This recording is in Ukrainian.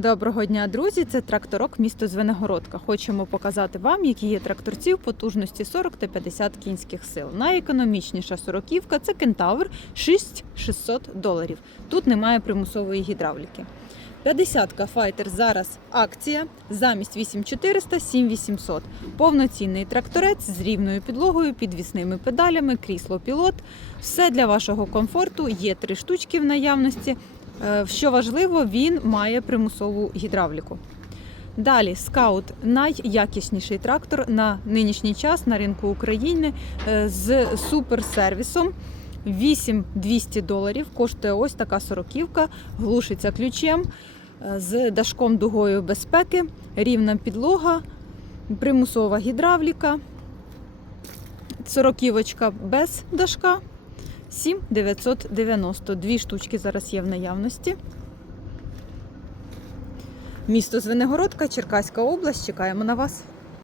Доброго дня, друзі! Це тракторок місто Звенигородка. Хочемо показати вам, які є тракторці в потужності 40 та 50 кінських сил. Найекономічніша сороківка це кентавр 6600 доларів. Тут немає примусової гідравліки. 50-ка файтер зараз акція замість 8400 7800. Повноцінний тракторець з рівною підлогою, підвісними педалями, крісло пілот. Все для вашого комфорту. Є три штучки в наявності. Е, Що важливо, він має примусову гідравліку. Далі скаут найякісніший трактор на нинішній час на ринку України е, з суперсервісом. 8200 доларів коштує ось така сороківка, глушиться ключем е, з дашком дугою безпеки, рівна підлога, примусова гідравліка, сороківочка без дашка. 7990. Дві штучки зараз є в наявності. Місто Звенигородка, Черкаська область. Чекаємо на вас.